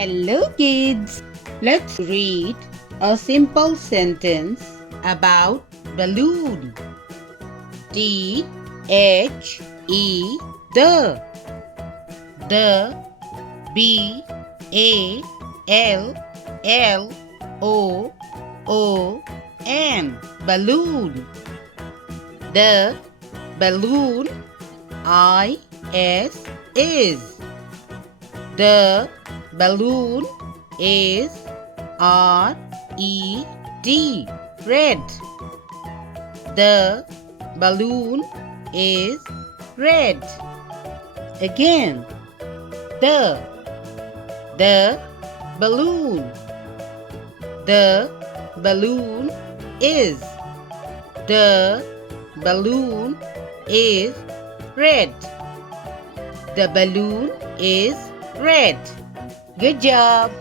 Hello kids! Let's read a simple sentence about balloon. T-H-E the B-A-L-L-O-O-N balloon. The balloon I-S is. The balloon is R-E-D, red. The balloon is red. Again, the balloon. The balloon is. The balloon is red. The balloon is red. Good job.